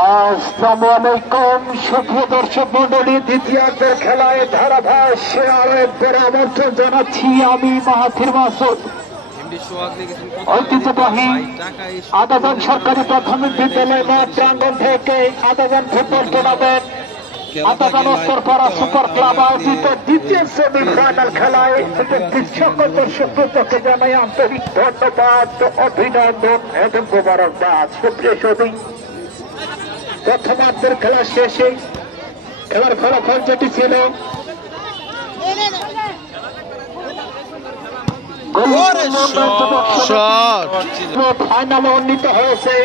আসসালামু আলাইকুম সুপ্রিয় দর্শক মন্ডলী, দ্বিতীয়ার্ধের খেলায় ধারাভাষ্যে আরো একবার আমন্ত্রণ জানাচ্ছি আমি মাহাথির মাসুদ। ঐতিহ্যবাহী আদাজান সরকারি প্রাথমিক বিদ্যালয় মাঠ প্রাঙ্গণ থেকে Adajan football tournament Adajan Uttarpara super club আয়োজিত দ্বিতীয় সেমিফাইনাল খেলায় সকল দর্শককে জানাই আন্তরিক ধন্যবাদ, অভিনন্দন এবং মোবারকবাদ। সুপ্রিয় সদী, প্রথমার্ধের খেলা শেষে খেলার ফলাফল যেটি ছিল ফাইনালে উন্নীত হয়েছে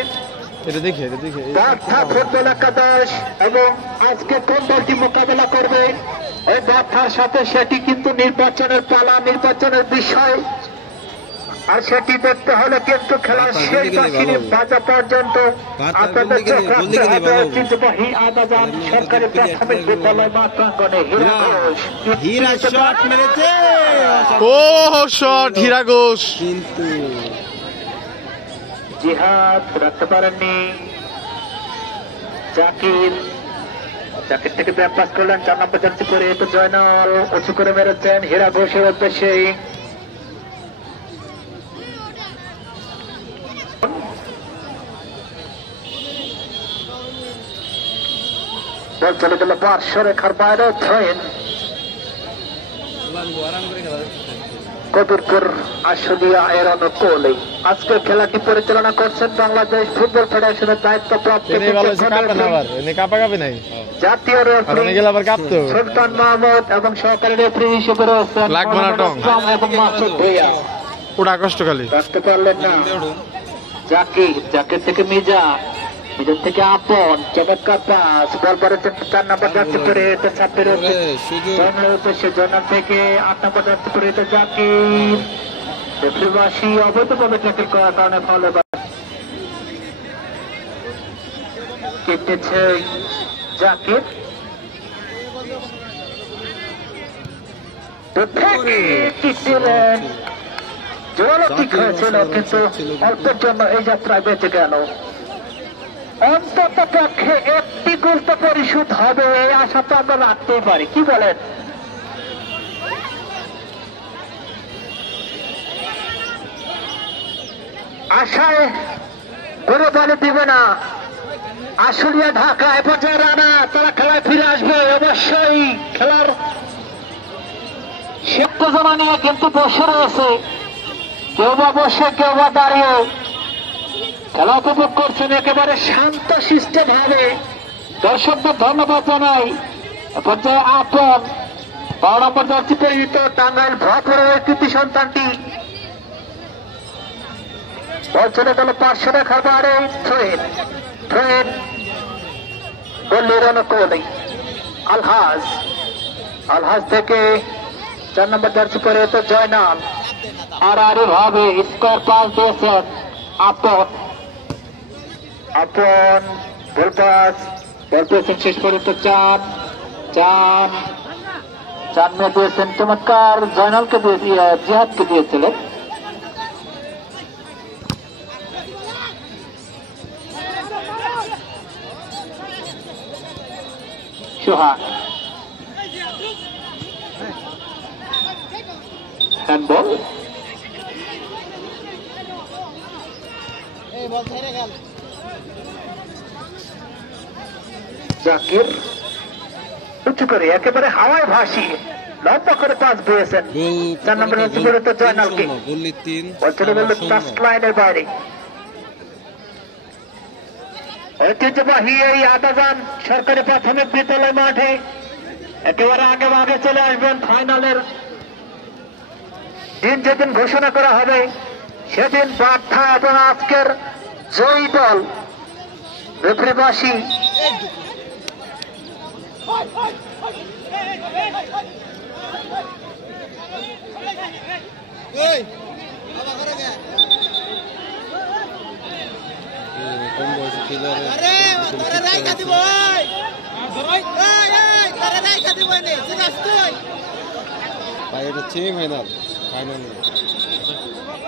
ফুটবল একাদশ এবং আজকে কোন দলটি মোকাবেলা করবে ওই বার্তার সাথে সেটি কিন্তু নির্বাচনের পালা, নির্বাচনের বিষয়। আর সেটি দেখতে হলে কিন্তু খেলার শেষ বাজা পর্যন্ত আপনাদের চোখ রাখতে হবে ঐতিহ্যবাহী আদাজান সরকারি প্রাথমিক বিদ্যালয় মাঠ প্রাঙ্গণে। হীরা শট মেরেছে, ও শট হীরা ঘোষ কিন্তু জিহাদ রাখতে পারেননি। জাকির থেকে ব্যাক পাস করলেন 4 নম্বর জার্সি করে, তো জয়নাল উঁচু করে মেরেছেন হীরা ঘোষের উদ্দেশ্যে। বল চলে গেল পার্শ্বরেখার বাইরে, থ্রোইন কবিরপুর আশুলিয়া এরানো কোহলি। আজকে খেলাটি পরিচালনা করছেন বাংলাদেশ ফুটবল ফেডারেশনের দায়িত্বপ্রাপ্ত জাতীয় রেফারি সুলতান মাহমুদ এবং সহকারী রেফারি হিসেবে রয়েছেন এবং মাসুদ ভুঁইয়া। রাখতে পারলেন না জাকির থেকে মিজা থেকে আপন, চমৎকার পাস, বল পড়েছেন 4 নম্বর যাচ্ছে করে ছাপের উদ্দেশ্যে, জয়নাল থেকে 8 নম্বর যাচ্ছে করে জাকির। রেফারি অবৈধভাবে ট্যাকেল করার কারণে ফলে কেটেছে জাকির। জোরালো ঠিক হয়েছিল কিন্তু অল্পের জন্য এই যাত্রায় বেঁচে গেল। অন্তত পক্ষে একটি গোল তো পরিশোধ হবে, এই আশা তো আমরা রাখতেই পারি, কি বলেন? আশায় করে বলে দিবে না আশুলিয়া ঢাকা এ পর্যায়ে রানা, তারা খেলায় ফিরে আসবে অবশ্যই। খেলার উত্তেজনা নিয়ে কিন্তু বসে রয়েছে, কেউ বা বসে কেউ বা দাঁড়িয়ে খেলা উপভোগ করছেন একেবারে শান্ত শিষ্ট ভাবে। দর্শকদের ধন্যবাদ জানাই। পর্যায়ে আপন 12 নম্বর জার্সি পরিহিত টাঙ্গাইল ভ্রপুরের কৃতি সন্তানটি বল চলে গেল পার্শ্বরেখার বাইরে, থ্রোইন গোলের কোহলি। আলহাজ থেকে 4 নম্বর জার্সি পরিহিত জয়নাল আর ভাবে স্কোয়ার পাস দিয়েছেন আপন বল পাস, বল পেয়েছেন শেষ পর্যন্ত চান মেয়ে দিয়েছেন চমৎকার, জয়নালকে দিয়ে জিহাদকে দিয়েছিলেন। সোহাগ হ্যান্ডবল, জাকির উঁচু করে একেবারে হাওয়ায় ভাসিয়ে লম্বা করে পাস দিয়েছেন 4 নম্বর জয়নালকে, চলে গেল টাচ লাইনের বাইরে। ঐতিহ্যবাহী এই আদাজান সরকারি প্রাথমিক বিদ্যালয় মাঠে একেবারে আগে চলে আসবেন। ফাইনালের দিন যেদিন ঘোষণা করা হবে সেদিন বার্তা এবং আজকের জয়ী দল রেফারিবাসী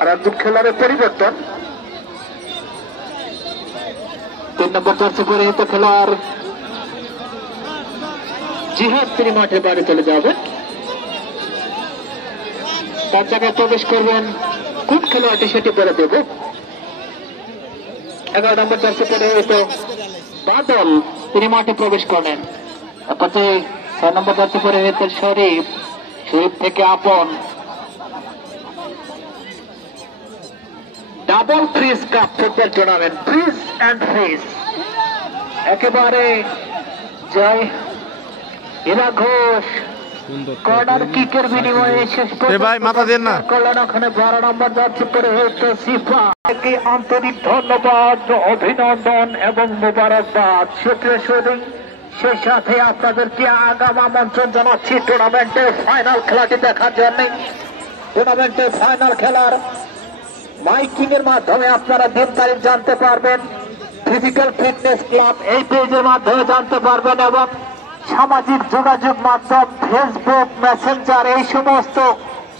আর একজন খেলোয়াড়ের পরিবর্তন 3 নম্বর জার্সি পরিহিত খেলোয়াড় জিহাদ তিনি মাঠে বাড়ি চলে যাবেন। তার জায়গায় প্রবেশ করবেন কোন খেলোয়াড়টি সেটি বলে দেব। 11 নম্বর জার্সি পরিহিত বাদল তিনি মাঠে প্রবেশ করেন। তারপর 6 নম্বর জার্সি পরিহিত শরীফ থেকে আপন double fridge cup football tournament fridge and fridge একেবারে জয় ইরা ঘোষ কর্নার কিকের বিনিময়ে শেষ করলেন ওখানে 12 নম্বর যাচ্ছে পরে হচ্ছে সিফা। আন্তরিক ধন্যবাদ, অভিনন্দন এবং মোবারকবাদ। সেই সাথে আপনাদেরকে আগাম আমন্ত্রণ জানাচ্ছি টুর্নামেন্টের ফাইনাল খেলাটি দেখার জন্য। টুর্নামেন্টের ফাইনাল খেলার মাইকিং এর মাধ্যমে আপনারা দিন তারিখ জানতে পারবেন। ফিজিক্যাল ফিটনেস ক্লাব এই পেজের মাধ্যমে জানতে পারবেন এবং সামাজিক যোগাযোগ মাধ্যম ফেসবুক মেসেঞ্জার এই সমস্ত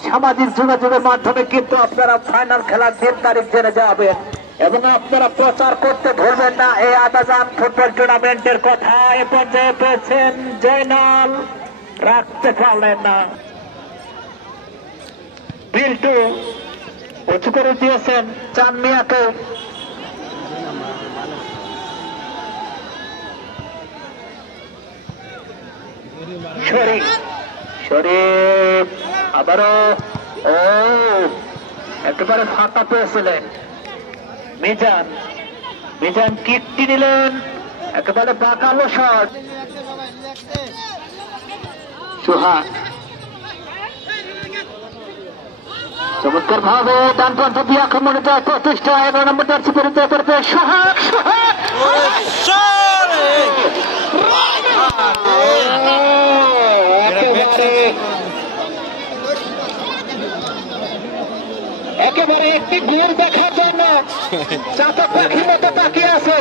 সামাজিক যোগাযোগের মাধ্যমে কিন্তু আপনারা ফাইনাল খেলার দিন তারিখ জেনে যাবেন এবং আপনারা প্রচার করতে ভুলবেন না এই আদাজান ফুটবল টুর্নামেন্টের কথা। এ পর্যায়ে পেয়েছেন জয়নাল, রাখতে পারলেন না। বিল্টু উঁচু করে দিয়েছেন চান মিয়াকে। শরীফ আবারও একেবারে ফাঁকা পেয়েছিলেন। মিজান কিকটি নিলেন, একেবারে বাঁকালো শট। সুহান চমৎকার ভাবে ডান প্রান্ত দিয়ে আক্রমণে যায় প্রতিষ্ঠা। 11 নম্বর জার্সি পরিহিত করবে সোহাগ। একেবারে একটি গোল দেখার জন্য চাতক পাখির মতো তাকিয়ে আছে।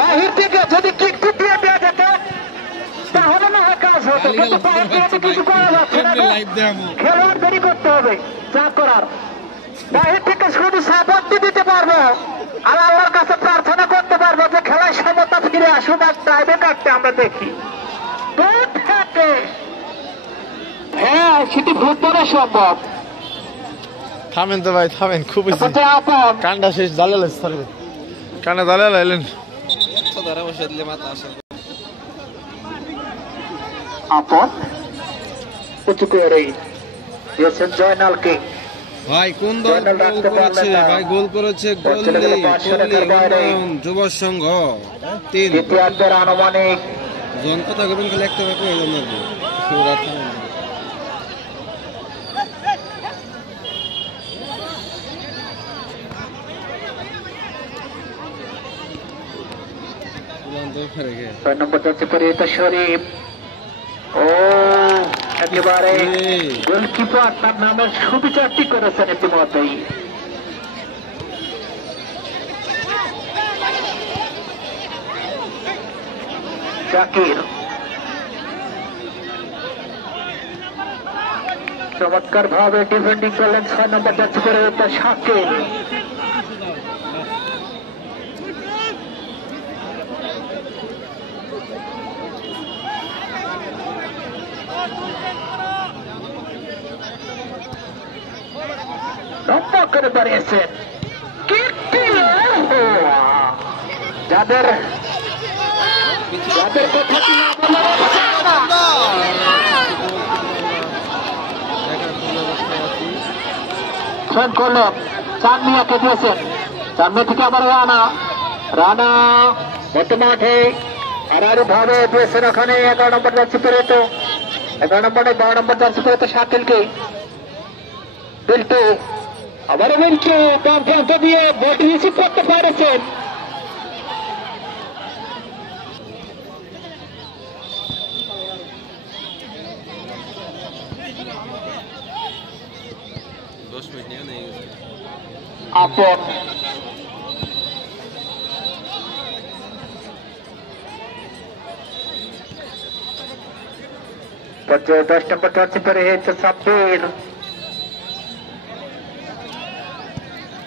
বাহির থেকে যদি কিকটি দিয়ে দেওয়া যেত তাহলে না হয় কাজ হতো, কিন্তু বাহির থেকে কিছু করা যাচ্ছে না। খেলোয়াড় দেরি করতে হবে যা করার। বাহির থেকে শুধু সাপোর্টটি দিতে পারবো আর আল্লাহর কাছে প্রার্থনা করতে পারবো যে খেলায় সমতা ফিরে আসুক আর টাইমে কাটতে আমরা দেখি। হ্যাঁ, সেটি ফুটবলে সম্ভব। থামেন তো ভাই, থামেন। খুব কান্ডা শেষ জালে কান্ডা জালে লাইলেন। আপন উঁচু করে দিয়েছেন জয়নালকে। ভাই কোন দল গোল করেছে? ভাই গোল করেছে যুব সংঘ 3। দ্বিতীয়ার্ধের আনুমানিক জন কথা করবেন খালি একটা ব্যাপার হইল না। শরীফ একেবারে গোলকিপার তার নামের সুবিচারটি করেছেন ইতিমধ্যেই। জাকির চমৎকার ভাবে ডিফেন্ডিং করলেন 6 নম্বর জার্সি পরিহিত শাকিল। লম্বা করে দাঁড়িয়েছেন যাদের কথাটি করলেন চান মিয়াকে দিয়েছেন। চান মিয়া থেকে আবার রানা মধ্য মাঠে আড়াআড়ি ভাবে দিয়েছেন ওখানে 11 নম্বর জার্সি পরিহিত 11 নম্বরে 12 নম্বর জার্সি পরিহিত শাকিলকে। বিল্টু আবার বিল্টু বাম প্রান্ত দিয়ে বলটি রিসিভ করতে পেরেছেন। আপন পর্যায়ে 10 নম্বর জার্সি পরে হয়েছে সাব্বির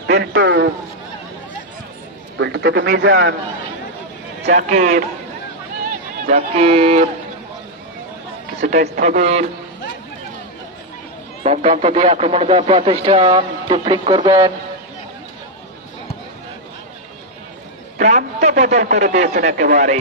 বিল্টু থেকে মিজান জাকির কিছুটা স্থবির বাম প্রান্ত দিয়ে আক্রমণ দেওয়ার প্রতিষ্ঠান টিপ্লিক করবেন প্রান্ত বদল করে দিয়েছেন একেবারে